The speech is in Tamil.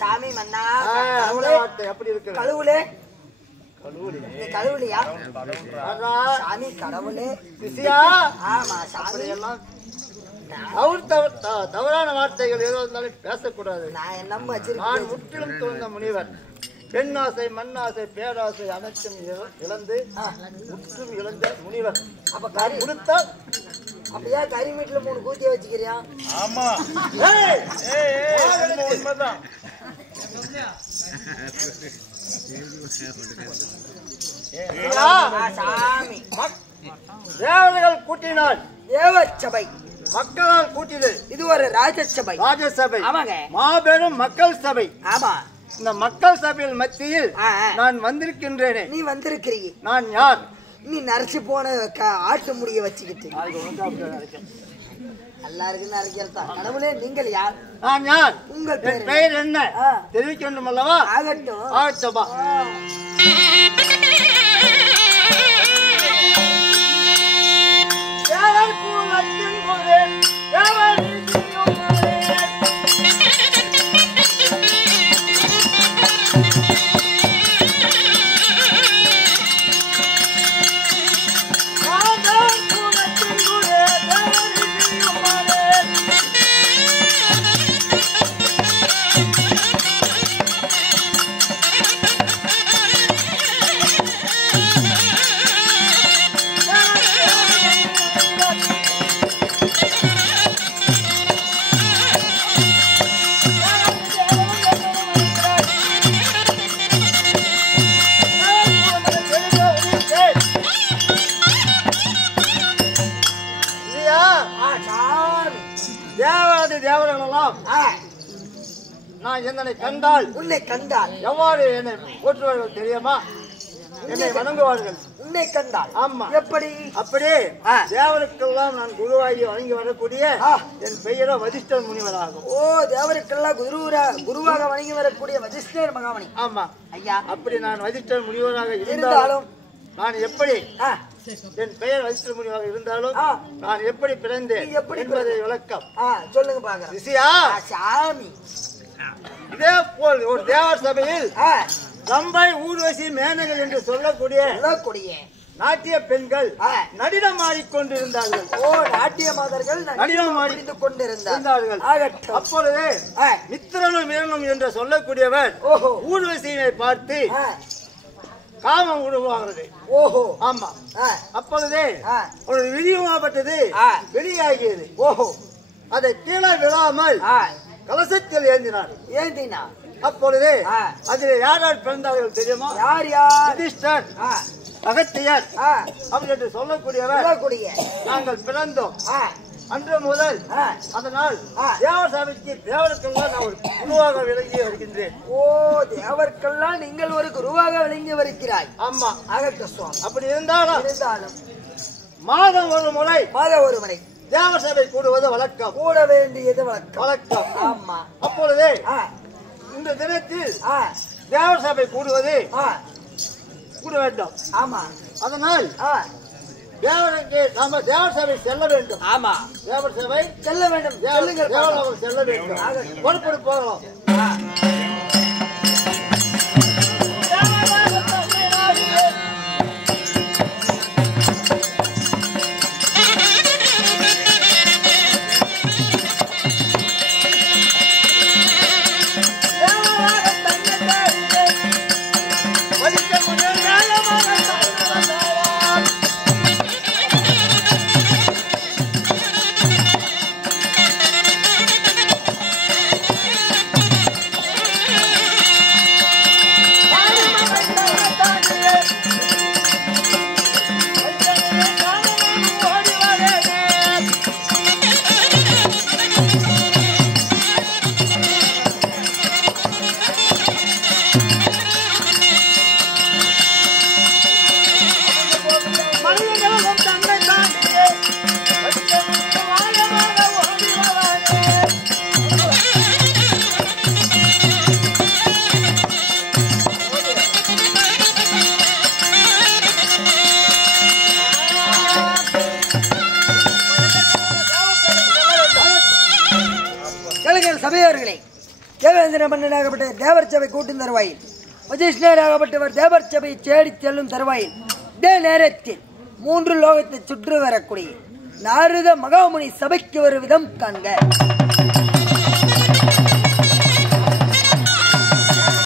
சாமி மன்னா எப்படி இருக்கு கழுவுலே கழுவுலையா சாமி கடவுளே ஆமா சாமி எல்லாம் தவறான வார்த்தைகள் ஏதோ இருந்தாலும் பேசக்கூடாது. நான் என்ன நான் முற்றிலும் தோன்ற முனிவர். பெண்ணாசை மண்ணாசை பேராசை அனைத்தும் இழந்து முற்றும் இழந்த முனிவர். அப்ப கறி கொடுத்தா அப்படியா கறி மீட்ல 3 கூத்திய வச்சுக்கிறியா? ஆமா உண்மைதான். சாமி தேவர்கள் கூட்டினால் தேவச்சபை மக்களால் கூட்டியது இது ஒரு ராஜசபை. ராஜசபை ஆமாங்க, மாபெரும் மக்கள் சபை. ஆமா, இந்த மக்கள் சபையில் மத்தியில் நான் வந்திருக்கின்றேனே. நீ வந்திருக்கிறீங்க. நான் யார்? நீ நரைச்சு போன ஆட்டு முடிய வச்சுக்கிட்டு நல்லா இருக்குன்னு நினைக்கிறதா? கடவுளே நீங்கள் யார்? நான் யார்? உங்கள் பெயர் என்ன தெரிவிக்க வேண்டும் அல்லவா? ஆகட்டும் ஆகட்டமா. நான் என்னை கண்டால் உன்னை கண்டால் எவ்வாறு என்னை போற்றுவார்கள் தெரியுமா? என்னை வணங்குவார்கள். உன்னை கண்டால்? ஆமா. எப்படி? அப்படி தேவருக்கெல்லாம் நான் குருவாகி வணங்கி வரக்கூடிய என் பெயரோ வசிஷ்டர் முனிவராகும். ஓ, தேவருக்கெல்லாம் குருவாக வணங்கி வரக்கூடிய வசிஷ்டர் மகாமணி. ஆமா ஐயா. அப்படி நான் வசிஷ்டர் முனிவராக இருந்தாலும் நான் எப்படி என் பெயர் வசிஷ்டர் முனிவராக இருந்தாலும் நான் எப்படி பிறந்தேன் என்பதை விளக்கம் சொல்லுங்க பாக்க. ரிஷியா சாமி, இதே போல் ஒரு தேவர் சபையில் ரம்பை ஊர்வசி மேனகள் என்று சொல்லக்கூடிய நாட்டிய பெண்கள் நடினம் ஆடிக்கொண்டிருந்தார்கள். ஓ, நாட்டிய மாதர்கள் நடினம் ஆடிந்து கொண்டிருந்தார்கள். அப்பொழுது மித்திரனும் வீரனும் என்று சொல்லக்கூடியவர் ஊர்வசியை பார்த்து காமம் உருவாகிறது. ஓஹோ, ஆமா. அப்பொழுது ஒரு விதியமாப்பட்டது வெளியாகியது. ஓஹோ, அதை கீழே விழாமல் கலசத்தில் ஏந்தினார். அப்பொழுது அதில் யார் யார் பிறந்தார்கள் தெரியுமா? யார் யார்? யுதிஷ்டர், அகத்தியர் அப்படி என்று சொல்லக்கூடியவர் நாங்கள் பிறந்தோம் அன்று முதல். அதனால் தேவர் சபைக்கு தேவருக்கெல்லாம் நான் ஒரு குருவாக விளங்கி வருகின்றேன். ஓ, தேவருக்கெல்லாம் நீங்கள் ஒரு குருவாக விளங்கி வருகிறாய். ஆமா. ஆகட்டும் சுவாமி. அப்படி இருந்தாலும் மாதம் ஒரு முறை தேவர் சபை கூடுவது வழக்கம். கூட வேண்டியது வழக்கம். ஆமா. அப்பொழுது இந்த தினத்தில் தேவர் சபை கூடுவது கூட வேண்டும். ஆமா. அதனால் தேவருக்கு நாம தேவர் சபை செல்ல வேண்டும். ஆமா, தேவர் சபை செல்ல வேண்டும். தேவர் செல்ல வேண்டும். பொறுப்பெடு போகலாம். தேவேந்திர மன்னனாகப்பட்ட தேவர் சபை கூட்டும் தருவாயில் வஜிஷ்ணராகப்பட்டவர் தேவர் சபையை தேடி செல்லும் தருவாயில் இதே நேரத்தில் 3 லோகத்தை சுற்றி வரக்கூடிய நாரத மகாமுனி சபைக்கு ஒரு விதம் காண்க.